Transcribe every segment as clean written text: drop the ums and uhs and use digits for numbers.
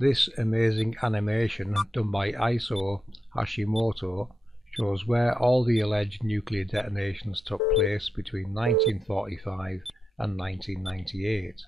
This amazing animation done by Isao Hashimoto shows where all the alleged nuclear detonations took place between 1945 and 1998.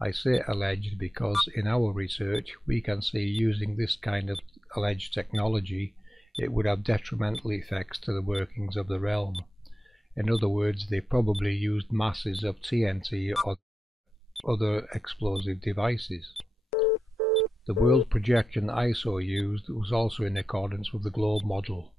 I say alleged because in our research we can see using this kind of alleged technology it would have detrimental effects to the workings of the realm. In other words, they probably used masses of TNT or other explosive devices. The world projection ISO used was also in accordance with the globe model.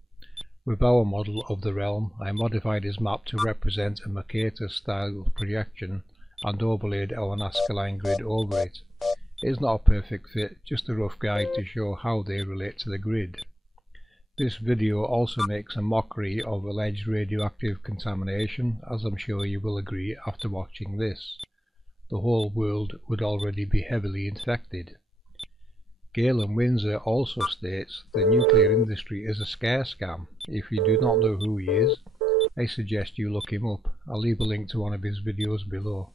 With our model of the realm, I modified his map to represent a Mercator style projection and overlaid our Nazca line grid over it. It is not a perfect fit, just a rough guide to show how they relate to the grid. This video also makes a mockery of alleged radioactive contamination, as I'm sure you will agree after watching this. The whole world would already be heavily infected. Galen Windsor also states the nuclear industry is a scare scam. If you do not know who he is, I suggest you look him up. I'll leave a link to one of his videos below.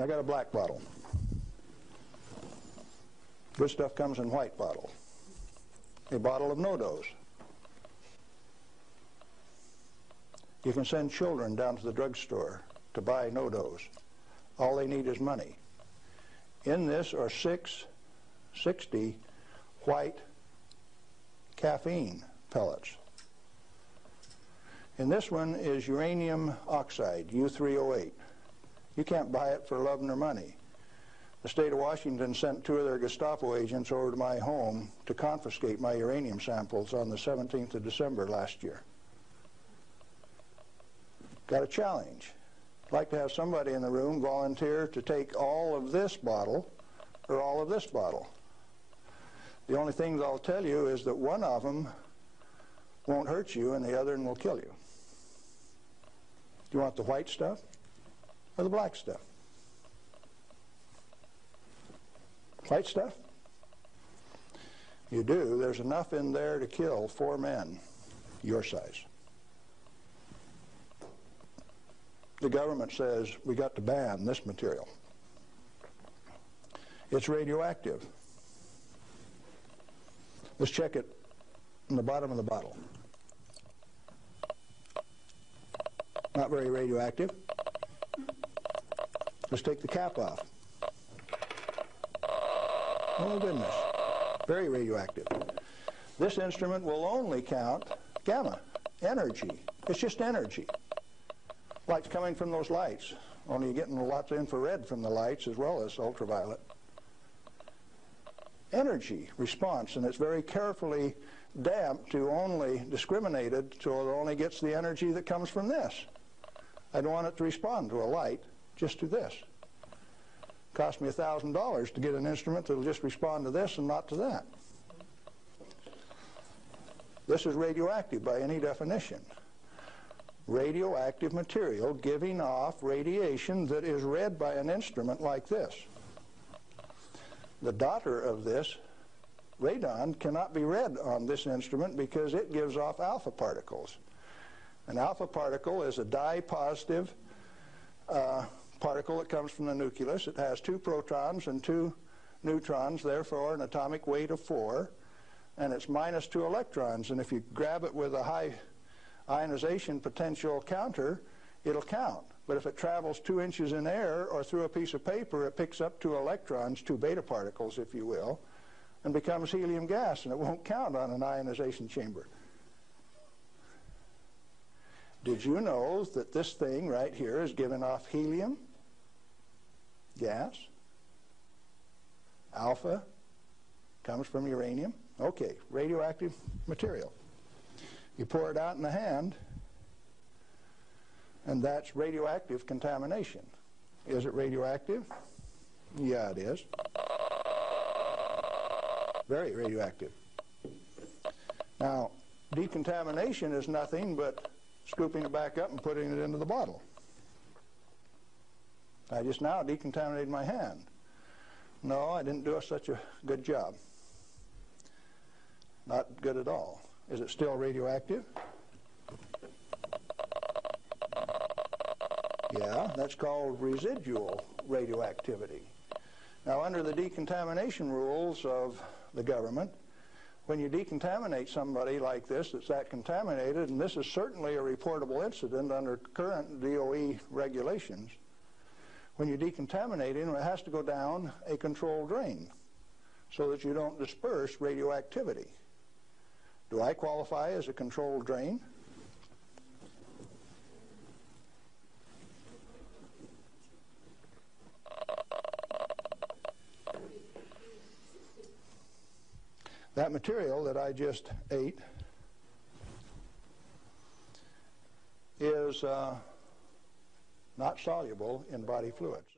I got a black bottle. Good stuff comes in white bottle. A bottle of no-dose. You can send children down to the drugstore to buy no-dose. All they need is money. In this are 660 white caffeine pellets. In this one is uranium oxide, U3O8. You can't buy it for love nor money. The state of Washington sent 2 of their Gestapo agents over to my home to confiscate my uranium samples on the 17th of December last year. Got a challenge. I'd like to have somebody in the room volunteer to take all of this bottle or all of this bottle. The only thing that I'll tell you is that one of them won't hurt you and the other one will kill you. Do you want the white stuff or the black stuff? White stuff? You do. There's enough in there to kill 4 men your size. The government says we got to ban this material. It's radioactive. Let's check it in the bottom of the bottle. Not very radioactive. Let's take the cap off. Oh goodness, very radioactive. This instrument will only count gamma, energy. It's just energy. Light's coming from those lights, only you're getting lots of infrared from the lights as well as ultraviolet. Energy response, and it's very carefully damped to only discriminated so it only gets the energy that comes from this. I don't want it to respond to a light, just to this. Cost me $1,000 to get an instrument that will just respond to this and not to that. This is radioactive by any definition. Radioactive material giving off radiation that is read by an instrument like this. The daughter of this, radon, cannot be read on this instrument because it gives off alpha particles. An alpha particle is a dye-positive particle that comes from the nucleus. It has 2 protons and 2 neutrons, therefore an atomic weight of 4, and it's minus 2 electrons. And if you grab it with a high ionization potential counter, it'll count. But if it travels 2 inches in air or through a piece of paper, it picks up 2 electrons, 2 beta particles, if you will, and becomes helium gas, and it won't count on an ionization chamber. Did you know that this thing right here is giving off helium gas? Alpha comes from uranium. Okay, radioactive material. You pour it out in the hand, and that's radioactive contamination. Is it radioactive? Yeah, it is. Very radioactive. Now, decontamination is nothing but scooping it back up and putting it into the bottle. I just now decontaminated my hand. No, I didn't do such a good job. Not good at all. Is it still radioactive? Yeah, that's called residual radioactivity. Now, under the decontamination rules of the government, when you decontaminate somebody like this that's that contaminated, and this is certainly a reportable incident under current DOE regulations, when you decontaminate him, it has to go down a controlled drain so that you don't disperse radioactivity. Do I qualify as a controlled drain? That material that I just ate is not soluble in body fluids.